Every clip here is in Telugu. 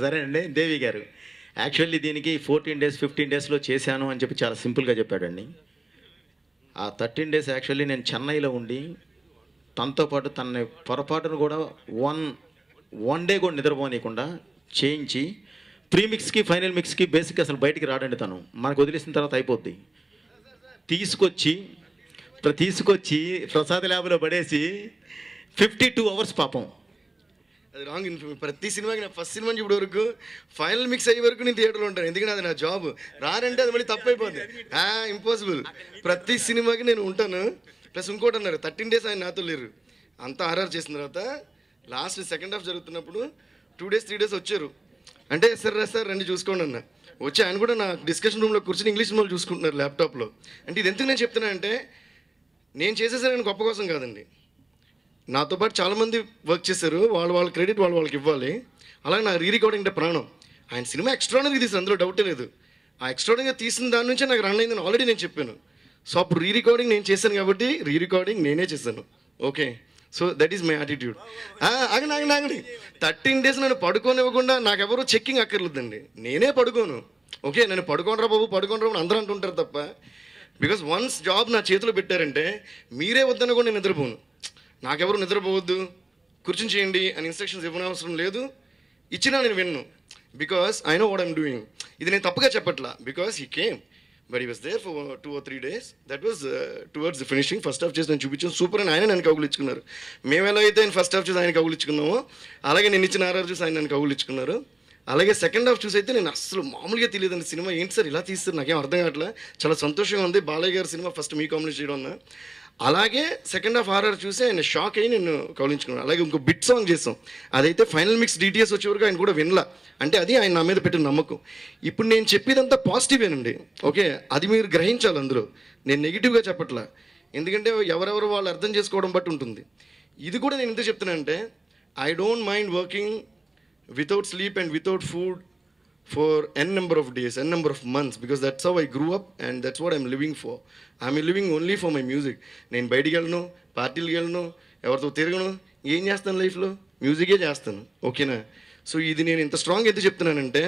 సరే అండి దేవి గారు, యాక్చువల్లీ దీనికి 14 డేస్ 15 డేస్లో చేశాను అని చెప్పి చాలా సింపుల్గా చెప్పాడండి. ఆ 13 డేస్ యాక్చువల్లీ నేను చెన్నైలో ఉండి తనతో పాటు తనని పొరపాటును కూడా వన్ డే కూడా నిద్రపోనీయకుండా చేయించి ప్రీమిక్స్కి ఫైనల్ మిక్స్కి బేసిక్ అసలు బయటికి రాడండి. తను మనకు వదిలేసిన తర్వాత అయిపోద్ది. తీసుకొచ్చి ప్రసాద్ ల్యాబ్లో పడేసి 52 అవర్స్ పాపం. అది రాంగ్ ఇన్ఫర్మేషన్. ప్రతి సినిమాకి నా ఫస్ట్ సినిమా ఇప్పుడు వరకు ఫైనల్ మిక్స్ అయ్యే వరకు నేను థియేటర్లో ఉంటాను. ఎందుకంటే అది నా జాబ్. రానంటే అది మళ్ళీ తప్పైపోద్ది. ఇంపాసిబుల్. ప్రతి సినిమాకి నేను ఉంటాను. ప్లస్ ఇంకోటి అన్నారు 13 డేస్ ఆయన నాతో లేరు. అంతా ఆర్ఆర్ చేసిన తర్వాత లాస్ట్ సెకండ్ హాఫ్ జరుగుతున్నప్పుడు 2 డేస్ 3 డేస్ వచ్చారు. అంటే సార్ రండి చూసుకోండి అన్న. వచ్చి ఆయన కూడా నా డిస్కషన్ రూమ్లో కూర్చొని ఇంగ్లీష్ సినిమాలు చూసుకుంటున్నారు ల్యాప్టాప్లో. అంటే ఇది ఎందుకు నేను చెప్తున్నానంటే నేను చేసేసరికి గొప్ప కోసం కాదండి. నాతో పాటు చాలామంది వర్క్ చేశారు. వాళ్ళ క్రెడిట్ వాళ్ళకి ఇవ్వాలి. అలాగే నా రీరికార్డింగ్ అంటే ప్రాణం. ఆయన సినిమా ఎక్స్ట్రాడనరీగా తీసారు, అందులో డౌటే లేదు. ఆ ఎక్స్ట్రాడనరీగా తీసిన దాని నుంచే నాకు రన్ అయిందని ఆల్రెడీ నేను చెప్పాను. సో అప్పుడు రీరికార్డింగ్ నేను చేశాను కాబట్టి రీరికార్డింగ్ నేనే చేశాను. Okay, so that is my attitude. ఆగండి 13 డేస్ నన్ను పడుకోనివ్వకుండా నాకెవరూ చెక్కింగ్ అక్కర్లేదండి. నేనే పడుకోను. ఓకే, నన్ను పడుకోనరా బాబు అని అందరూ అంటుంటారు తప్ప, బికాస్ వన్స్ జాబ్ నా చేతిలో పెట్టారంటే మీరే వద్దన్న కూడా నేను నిద్రపోను. నాకెవరు నిద్రపోవద్దు, కూర్చుని చేయండి అని ఇన్స్ట్రక్షన్స్ ఇవ్వనవసరం లేదు. ఇచ్చినా నేను విన్ను. Because I know what I'm doing. ఇది నేను తప్పుగా చెప్పట్లా. Because he came but he was there for 2 or 3 days. That was towards the finishing. First half చేసి నేను చూపించాను, సూపర్ అని ఆయన నన్ను కౌగులు ఇచ్చుకున్నారు. మేము ఎలా అయితే ఆయన ఫస్ట్ హాఫ్ చూసి ఆయన కౌగులు ఇచ్చుకున్నామో అలాగే నేను ఇచ్చిన ఆర్ఆర్ చూసి ఆయన నన్ను కౌగులు ఇచ్చుకున్నారు. అలాగే సెకండ్ హాఫ్ చూసి అయితే నేను అసలు మామూలుగా తెలియదండి. సినిమా ఏంటి సార్ ఇలా తీస్తారు, నాకేం అర్థం కావట్లే. చాలా సంతోషంగా ఉంది. బాలయ్య గారి సినిమా ఫస్ట్ మీ కాంబినేషన్ చేయడం అన్న. అలాగే సెకండ్ హాఫ్ ఆర్ఆర్ చూసి ఆయన షాక్ అయ్యి నేను కౌలించుకున్నాను. అలాగే ఇంకో బిట్ సాంగ్ చేసాం. అదైతే ఫైనల్ మిక్స్ డిటిఎస్ వచ్చే వరకు ఆయన కూడా వినలా. అంటే అది ఆయన నా మీద పెట్టిన నమ్మకం. ఇప్పుడు నేను చెప్పేదంతా పాజిటివేనండి. ఓకే, అది మీరు గ్రహించాలి. అందులో నేను నెగిటివ్గా చెప్పట్లా. ఎందుకంటే ఎవరెవరు వాళ్ళు అర్థం చేసుకోవడం బట్టి ఉంటుంది. ఇది కూడా నేను ఎందుకు చెప్తున్నానంటే I don't mind working without sleep and without food for n number of days, n number of months, because that's how I grew up and that's what I'm living for. I'm living only for my music. నేను బయటికి వెళ్ళను, పార్టీలకు వెళ్ళను, ఎవరితో తిరగను. ఏం చేస్తాను లైఫ్లో? మ్యూజికే చేస్తాను. ఓకేనా? సో ఇది నేను ఇంత స్ట్రాంగ్ అయితే చెప్తున్నానంటే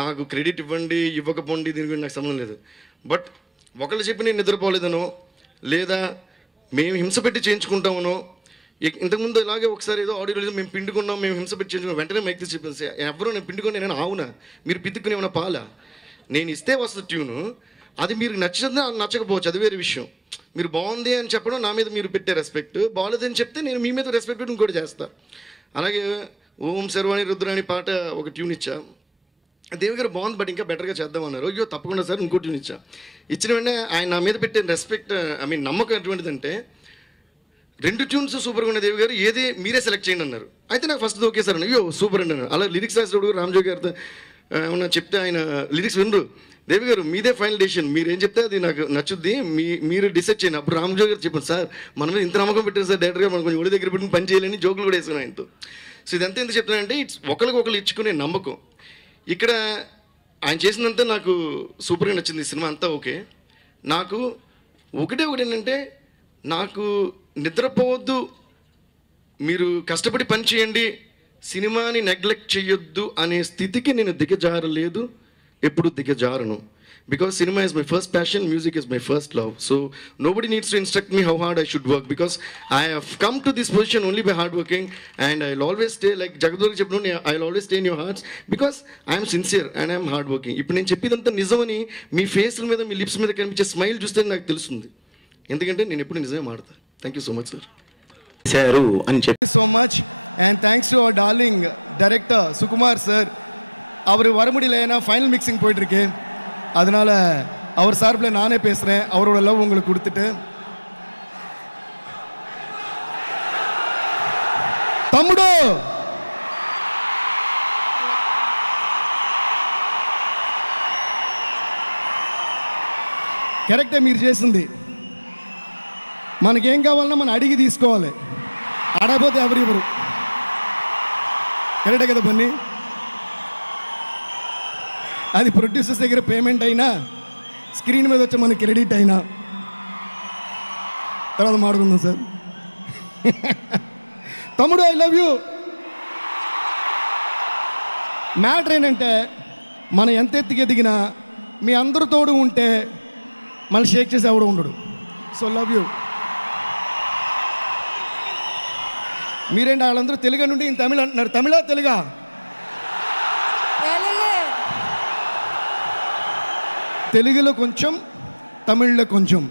నాకు క్రెడిట్ ఇవ్వండి ఇవ్వకపోండి దీని గురించి నాకు సంబంధం లేదు. బట్ ఒకళ్ళు చెప్పి నేను నిద్రపోలేదనో లేదా మేము హింస పెట్టి చేయించుకుంటామనో, ఇంతకుముందు ఇలాగే ఒకసారి ఏదో ఆడియో మేము పిండుకున్నాం, మేము హింస పెట్టి చేయించుకున్నాం, వెంటనే మైక్ తీసి చెప్పేసి ఎవరో నేను పిండుకొని నేను ఆవునా, మీరు పిత్తుకుని ఏమైనా పాలా? నేను ఇస్తే వస్తుంది ట్యూను, అది మీరు నచ్చిందా నచ్చకపోవచ్చు, అది వేరే విషయం. మీరు బాగుంది అని చెప్పడం నా మీద మీరు పెట్టే రెస్పెక్ట్, బాగోలేదని చెప్తే నేను మీ మీద రెస్పెక్ట్ పెట్టి ఇంకోటి చేస్తాను. అలాగే ఓం శర్వాణి రుద్రాణి పాట ఒక ట్యూన్ ఇచ్చా. దేవి గారు బాగుంది బట్ ఇంకా బెటర్గా చేద్దామన్నారు. అయ్యో తప్పకుండా సార్ ఇంకో ట్యూన్ ఇచ్చా. ఇచ్చిన వెంటనే ఆయన నా మీద పెట్టే రెస్పెక్ట్ నమ్మకం ఎటువంటిదంటే 2 ట్యూన్స్ సూపర్గా ఉన్న దేవి గారు ఏది మీరే సెలెక్ట్ చేయండి అన్నారు. అయితే నాకు ఫస్ట్ ఓకే సార్ అయ్యో సూపర్ అండి అన్నారు. అలా లిరిక్స్ రాసేటప్పుడు రామ్జోగి గారితో ఏమన్నా చెప్తే ఆయన లిరిక్స్ వినరు. దేవి గారు మీదే ఫైనల్ డెసిషన్, మీరు ఏం చెప్తే అది నాకు నచ్చుద్ది, మీరు డిసైడ్ చేయండి. అప్పుడు రామ్జోగి గారు చెప్పాను సార్ మన మీద ఇంత నమ్మకం పెట్టారు సార్ డైరెక్టర్ గారు, మనం కొంచెం ఒడి దగ్గర పెట్టి పని చేయాలని జోకులు కూడా వేసుకున్నాను ఆయనతో. సో ఇదంతా ఎందుకు చెప్తున్నానంటే ఇట్స్ ఒకరికి ఇచ్చుకునే నమ్మకం. ఇక్కడ ఆయన చేసినంత నాకు సూపర్గా నచ్చింది. ఈ సినిమా అంతా ఓకే. నాకు ఒకటి ఏంటంటే నాకు నిద్రపోవద్దు, మీరు కష్టపడి పని చేయండి, సినిమాని నెగ్లెక్ట్ చేయొద్దు అనే స్థితికి నేను దిగజారలేదు, ఎప్పుడు దిగజారను. Because cinema is my first passion, music is my first love. So nobody needs to instruct me how hard I should work, because I have come to this position only by hard working and I will always stay like Jagadguru చెప్పిన I will always stay in your hearts because I'm sincere and I'm hard working. ఇప్పుడు నేను చెప్పేదంతా నిజమని మీ ఫేస్ల మీద మీ లిప్స్ మీద కనిపించే స్మైల్ చూస్తే నాకు తెలుస్తుంది. ఎందుకంటే నేను ఎప్పుడు నిజమే మాడతాను. Thank you so much sir. Sir అని చెప్పి so much and thanks to அவர் டார்லிங் டைரக்டர் சுகுமார் சார். அவர் வர முடியல, ஃபைனல் மிக்சிங் போயிட்டுருக்கு. அதனால் அவர் சார்பில் நானே பேசுகிறேன். அவரோட லவ் உங்களுக்கு கொடுத்துட்டு తమ్ముడు కరెక్టే మీరు చేసింది. మనకేం కావాలన్నా మనం అడిగి తీసుకోవాలి, అడగపోతే ఎవరు కరెక్టే కదా బన్నీ? అది ప్రొడ్యూసర్స్ దగ్గర పేమెంట్ అయినా స్క్రీన్ మీద వచ్చి మనకి క్రెడిట్ అయినా తర్వాత మాట్లాడుకుందాం సార్. తమ్ముడు ఐ లవ్ యూ. మ్యాటర్ ఏంటంటే మనం ఎంత ఎత్తుకి ఎదిగినా మీ అందరితోడు ఉంటే మళ్ళీ షేక్ చేసి ఎవడు ఉండడు. So love you. మీరేంటి వాళ్ళందరూ తెలుగు నుండి ఈయన తమిళ అంటున్నారు. తమిళ తెలుగా? తెలుగులో కొంచెం, తమిళ్లో కొంచెం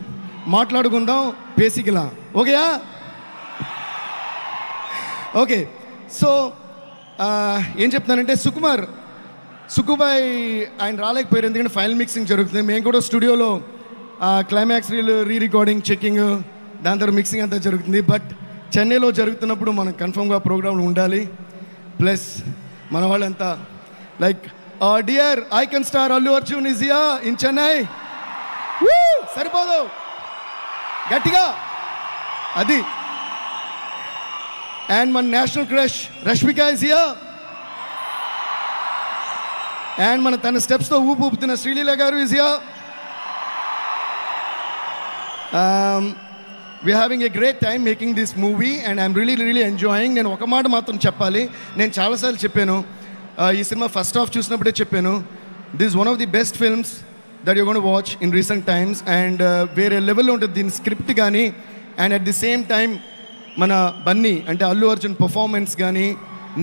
మాట్లాడుకుందాం బేసిక్లా. ఓకేయా? ఓకే. సో ఏం చెప్తున్నానంటే సుకుబాయ్ ఆయన రాలేకపోయారు, ఎందుకంటే ఫైనల్ మిక్సింగ్ జరుగుతుంది. మేము కూడా స్టూడియోలో క్లైమాక్స్ రీ రికార్డింగ్, చెక్కింగ్, దాని తర్వాత మిక్సింగ్ అంతా జరుగుతుంది. బట్ చెన్నైలో జరుగుతున్నప్పుడు మనం కన్ఫర్మ్గా ప్రోగ్రాంలు ఉండాలి. ప్లస్ మన వాళ్ళంతా like dear icon star Allu Arjun is here in Chennai. సరిపోదు, గట్టిగా అది. అండ్ మన national crush Rashmika is here. And మన తన స్టెప్స్తో ఊపుతున్న శ్రీలీల గారు is here. We are having a great time making this movie and I'm really enjoying. నేను ఒక మాట మాత్రం చెప్పాలి, నేను చాలాసార్లు చెప్పాను, ఈ సినిమా ఫస్ట్ హాఫ్ చూసినప్పుడే చెప్పాను, this one of the best films that you gonna watch in recent times. And వేరే లెవెల్లో ఉంటుంది దీని స్క్రిప్ట్ కానీ, and at the same time మన బన్నీ అంటే అల్లు అర్జున్ పర్ఫార్మెన్స్ కానీ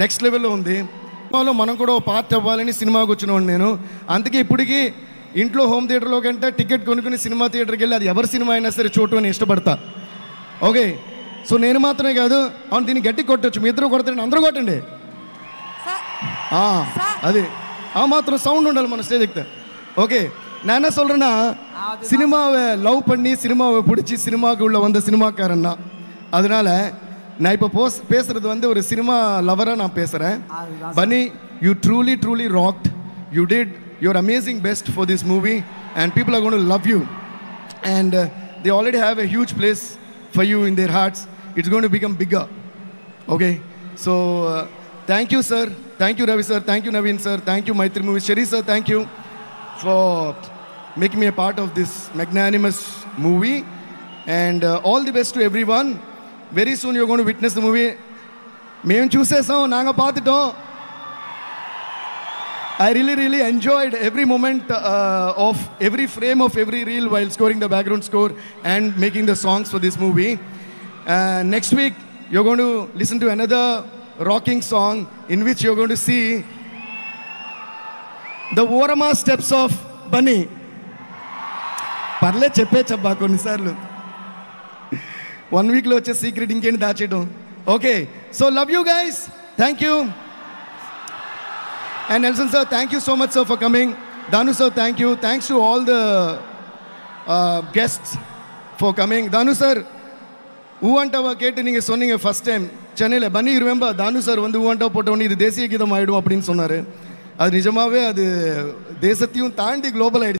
నెక్స్ట్ లెవెల్లో ఉంది. సినిమాలో మనం కూడా పార్ట్ అవ్వాలని సినిమాకి వచ్చిన నేను. అందుకే ఇప్పటికీ ఇంట్లో హోమ్ థియేటర్లో కంటే టికెట్ కొనుక్కుని సినిమా థియేటర్కి వెళ్ళి అది ఎవరి సినిమా అయినా సరే చూడటం అని ఇష్టపడతా. ఓకే. సో నేను మాత్రమే కాదు, అవును దీన్ని గట్టి కొట్టచ్చు, మీ ఇద్దరు కొడతారండి, అందరూ కొట్టండి. అది ఆ మాత్రం సౌండ్ ఉండాలి మన స్టేజ్ ఎక్కితే. ஓகே, நான் என்ன சொல்கிறேன்னா, சினிமாவை லவ் பண்ணி சினிமாவை பிடிச்சி சினிமாவுக்குள்ள வந்த சினிமாக்காரன்னா, அதனால் நான் இப்போ பேசுகிறது வந்து ஒரு சினிமா லவராக நான் பேசுகிறேன். பனி, you truly rocked. You did your amazing best for this movie and people are going to love you. And they already have a huge place for you in their hearts. It's going to become bigger. Okay, so thank you sir, thank you Ravi sir, thank you Naveen sir, thank you Maitri Movies, Sherry sir, thank you for making me a part of this magnanimous movie. And all the best to everyone. Very soon you're going to witness the movie. మేము చూసేసాం, నాంగ పాతిటం. I really enjoyed every moment of every frame of every reel while scoring the background score and making the songs for this movie. Next week you're going to listen to another rocking song in which you're going to see the Orama steps of Bunny. పర్లే చెప్పేచ్చబ్బా కొన్నిసార్లు, 1 weekలో వచ్చే సీక్రెట్ ఇంకేంటి దాచేయడం. Okay, so love you guys, thank you. And Nelson sir, thank you so much sir for coming. Danu sir, thank you. Thanks to all the guests for coming. Danu sir, ஊவண்டவா கேட்டு நீங்கள் சொன்னீங்க ஃபஸ்ட் டைம் சென்னையில். பன்னி ரிமெம்பர் தானு சார் வந்து ஊவண்டா போட்டவொன்னே இது தேசிய கீதம் ஆகிடும் அப்படின்னு சொன்னார். அது நிஜமாகவே அது தேசத்தையும் தாண்டி குளோபல் ஆகிடுச்சு.